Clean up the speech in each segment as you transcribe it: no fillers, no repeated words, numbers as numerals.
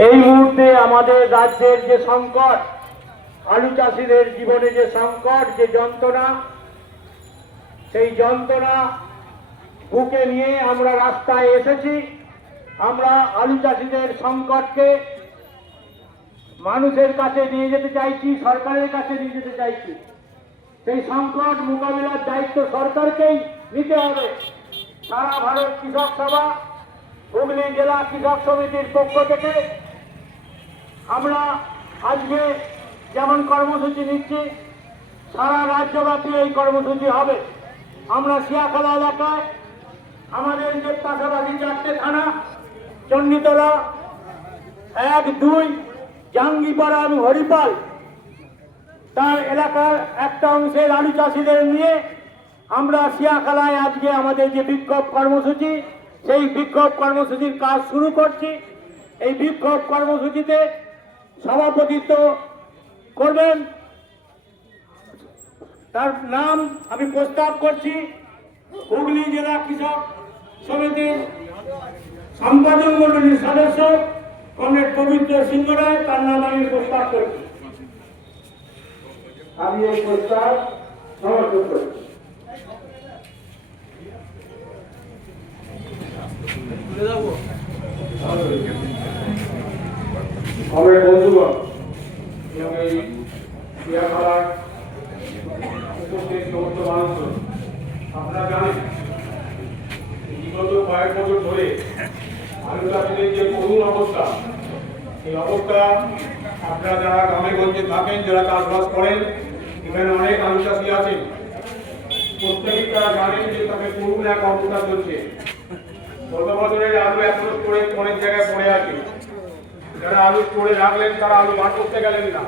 এই মুহূর্তে আমাদের রাজ্যের যে সংকট, আলু চাষিদের জীবনে যে সংকট, যে যন্ত্রণা, সেই যন্ত্রণা বুকে নিয়ে আমরা রাস্তায় এসেছি। আমরা আলু চাষিদের সংকটকে মানুষের কাছে নিয়ে যেতে চাইছি, সরকারের কাছে নিয়ে যেতে চাইছি। সেই সংকট মোকাবিলার দায়িত্ব সরকারকেই নিতে হবে। সারা ভারত কৃষক সভা, হুগলি জেলা কৃষক সমিতির পক্ষ থেকে আমরা আজকে যেমন কর্মসূচি নিচ্ছি, সারা রাজ্যব্যাপী এই কর্মসূচি হবে। আমরা শিয়াখালা এলাকায় আমাদের যে পাশাপাশি 4টে থানা, চণ্ডীতলা 1, 2, জাঙ্গিপাড়া এবং হরিপাল, তার এলাকার একটা অংশের আলু চাষিদের নিয়ে আমরা শিয়াখালায় আজকে আমাদের যে বিক্ষোভ কর্মসূচি, সেই বিক্ষোভ কর্মসূচির কাজ শুরু করছি। এই বিক্ষোভ কর্মসূচিতে সভাপতিত্ব করবেন, তার নাম আমি প্রস্তাব করছি হুগলি জেলা কৃষক সমিতির সম্পাদক মন্ডলীর সদস্য কমরেড পবিত্র সিংহ রায়, তার নাম আমি প্রস্তাব করছি। আমি এই প্রস্তাব সমর্থন করছি। আমার বন্ধুগণ এবং এই ক্রিয়াকলার উপস্থিত সমস্ত মানুষ, আপনারা জানেন বিগত কয়েক বছর ধরে আলু চাষিদের যে করুণ অবস্থা, এই অবস্থা আপনারা যারা গ্রামে গঞ্জে থাকেন, যারা চাষবাস করেন, এখানে অনেক আলু চাষি আছেন, প্রত্যেকেই তারা জানেন যে তাদের করুণ এক অবস্থা চলছে। গত বছরের আলু এখনো করে অনেক জায়গায় পড়ে আছে। যারা আলু করে রাখলেন তারা আলু বার করতে গেলেন না।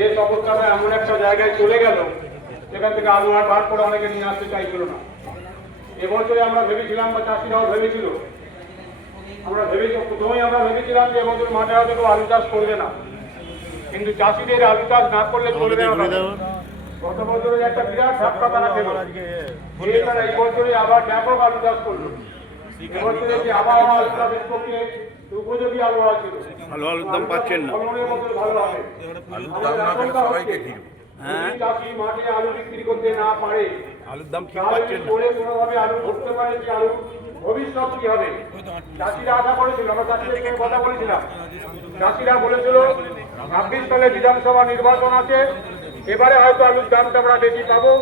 এই অবস্থাটা এমন একটা জায়গায় চলে গেল সেখান থেকে আলু আর বার করে অনেকে নিয়ে আসতে চাইছিল না। এবছরে আমরা ভেবেছিলাম, বা চাষিরাও ভেবেছিল, প্রথমেই আমরা ভেবেছিলাম যে এবছর মাঠে হয়তো কেউ আলু চাষ করবে না, কিন্তু চাষিদের আলু চাষ না করলে চলবে না। গত বছরের একটা বিরাট ধাক্কা তারা খেল, তারা এই বছরে আবার ব্যাপক আলু চাষ করলো। এবছরে যে আবহাওয়া আলু চাষের পক্ষে উপযোগী আবহাওয়া ছিল, আলুর দাম পাচ্ছেন না, ভালো হবে। চাষি মাঠে আলু বিক্রি করতে না পারে, আলুর দাম ঠিক পাচ্ছেন না, কোনোভাবে আলু ধরতে পারে যে আলু ভবিষ্যৎ কি হবে। চাষিরা আশা করেছিল, আমরা চাষিদের সঙ্গে কথা বলেছিলাম, চাষিরা বলেছিল 26 সালে বিধানসভা নির্বাচন আছে, এবারে হয়তো আলুর দামটা আমরা বেশি পাবো,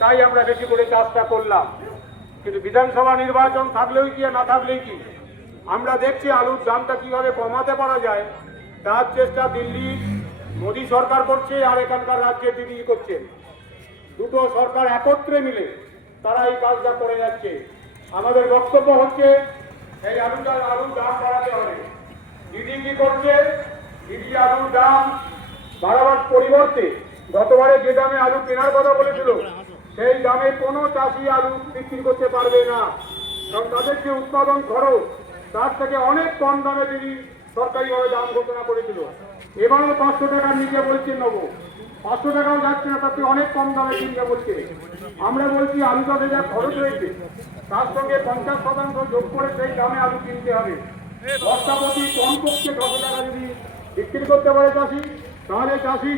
তাই আমরা বেশি করে চাষটা করলাম। কিন্তু বিধানসভা নির্বাচন থাকলেও কি আর না থাকলেই কি, আমরা দেখছি আলুর দামটা কিভাবে কমাতে পারা যায় তার চেষ্টা দিল্লি মোদী সরকার করছে, আর এখানকার রাজ্যে দিদি করছেন। দুটো সরকার একত্রে মিলে তারা এই কাজটা করে যাচ্ছে। আমাদের বক্তব্য হচ্ছে এই আলুর দাম বাড়াতে হবে। দিদি কি করছে? দিদি আলুর দাম বাড়াবার পরিবর্তে গতবারে যে দামে আলু কেনার কথা বলেছিল সেই দামে কোনো চাষি আলু বিক্রি করতে পারবে না, কারণ তাদের যে উৎপাদন খরচ তার থেকে অনেক কম দামে তিনি সরকারিভাবে দাম ঘোষণা করেছিল। এবারও 500 টাকার নিচে বলছে নেবো, 500 টাকাও যাচ্ছে না, তাতে অনেক কম দামে কিনতে বলছে। আমরা বলছি আলু চাষে যা খরচ হয়েছে তার সঙ্গে 50% যোগ করে সেই দামে আলু কিনতে হবে। বস্তা প্রতি কমপক্ষে 10 টাকা যদি বিক্রি করতে পারে চাষি, তাহলে চাষি